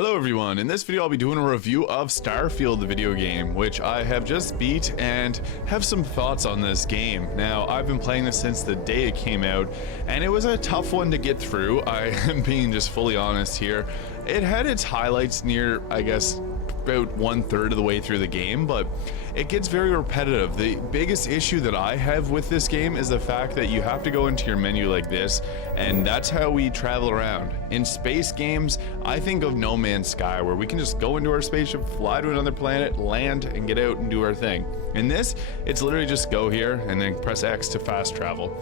Hello everyone, in this video I'll be doing a review of Starfield, the video game, which I have just beat and have some thoughts on this game. Now, I've been playing this since the day it came out, and it was a tough one to get through. I am being just fully honest here. It had its highlights near, I guess, about 1/3 of the way through the game, but it gets very repetitive. The biggest issue that I have with this game is the fact that you have to go into your menu like this, and that's how we travel around. In space games, I think of No Man's Sky, where we can just go into our spaceship, fly to another planet, land, and get out and do our thing. In this, it's literally just go here and then press X to fast travel.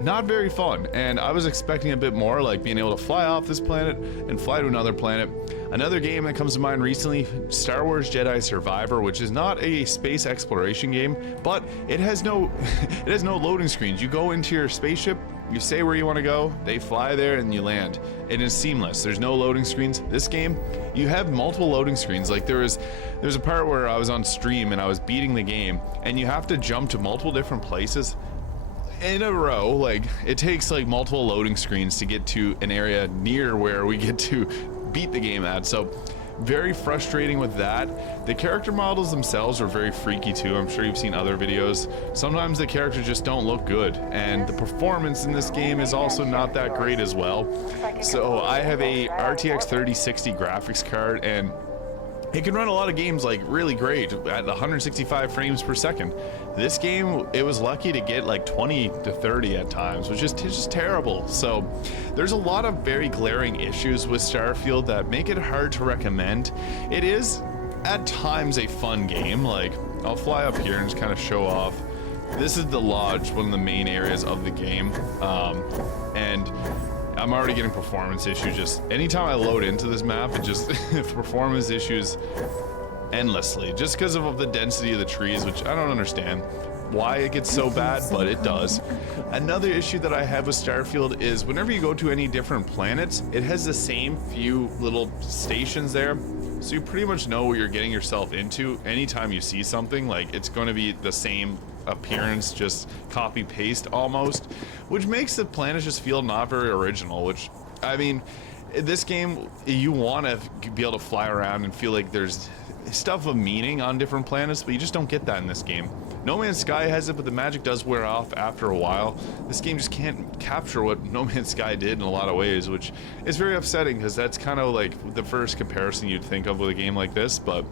Not very fun, and I was expecting a bit more, like being able to fly off this planet and fly to another planet. Another game that comes to mind recently, Star Wars Jedi Survivor, which is not a space exploration game, but it has no it has no loading screens. You go into your spaceship, you say where you want to go, they fly there, and you land. It is seamless. There's no loading screens. This game, you have multiple loading screens. Like there's a part where I was on stream and I was beating the game, and you have to jump to multiple different places in a row. Like it takes like multiple loading screens to get to an area near where we get to beat the game at. So very frustrating with that. The character models themselves are very freaky too. I'm sure you've seen other videos. Sometimes the characters just don't look good, and the performance in this game is also not that great as well. So I have a RTX 3060 graphics card, and it can run a lot of games like really great at 165 frames per second. This game, it was lucky to get like 20 to 30 at times, which is just terrible. So there's a lot of very glaring issues with Starfield that make it hard to recommend. It is at times a fun game. Like I'll fly up here and just kind of show off. This is the lodge, one of the main areas of the game, and I'm already getting performance issues. Just anytime I load into this map, it just performance issues endlessly, just because of the density of the trees, which I don't understand why it gets so bad, but it does. Another issue that I have with Starfield is whenever you go to any different planets, it has the same few little stations there, so you pretty much know what you're getting yourself into. Anytime you see something, like it's going to be the same appearance, just copy paste almost, which makes the planet just feel not very original. Which, I mean, in this game you want to be able to fly around and feel like there's stuff of meaning on different planets, but you just don't get that in this game. No Man's Sky has it, but the magic does wear off after a while. This game just can't capture what No Man's Sky did in a lot of ways, which is very upsetting, because that's kind of like the first comparison you'd think of with a game like this. But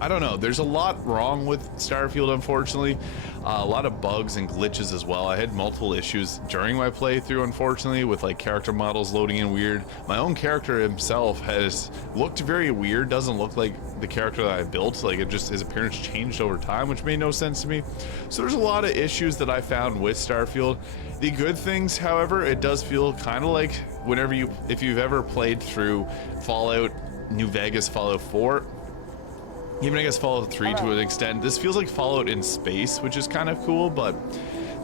I don't know, there's a lot wrong with Starfield, unfortunately. A lot of bugs and glitches as well. I had multiple issues during my playthrough, unfortunately, with like character models loading in weird. My own character himself has looked very weird, doesn't look like the character that I built. Like it just, his appearance changed over time, which made no sense to me. So there's a lot of issues that I found with Starfield. The good things, however, it does feel kind of like whenever if you've ever played through Fallout New Vegas, Fallout 4, even I guess Fallout 3 to an extent, this feels like Fallout in space, which is kind of cool, but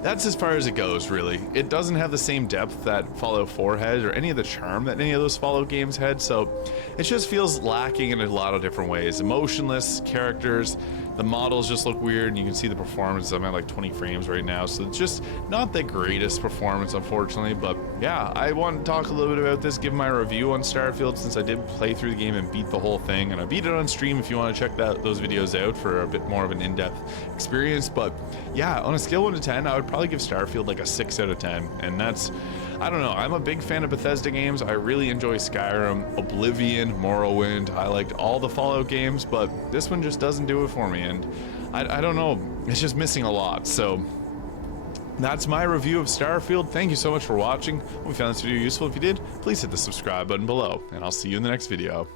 that's as far as it goes, really. It doesn't have the same depth that Fallout 4 had, or any of the charm that any of those Fallout games had, so it just feels lacking in a lot of different ways. Emotionless characters, the models just look weird, and you can see the performance. I'm at like 20 frames right now, so it's just not the greatest performance, unfortunately. But yeah, I want to talk a little bit about this, give my review on Starfield, since I did play through the game and beat the whole thing, and I beat it on stream if you want to check those videos out for a bit more of an in-depth experience. But yeah, on a scale of 1 to 10, I would probably give Starfield like a 6 out of 10, and that's, I don't know, I'm a big fan of Bethesda games. I really enjoy Skyrim, Oblivion, Morrowind. I liked all the Fallout games, but this one just doesn't do it for me, and I don't know, it's just missing a lot. So that's my review of Starfield. Thank you so much for watching. Hope you found this video useful. If you did, please hit the subscribe button below, and I'll see you in the next video.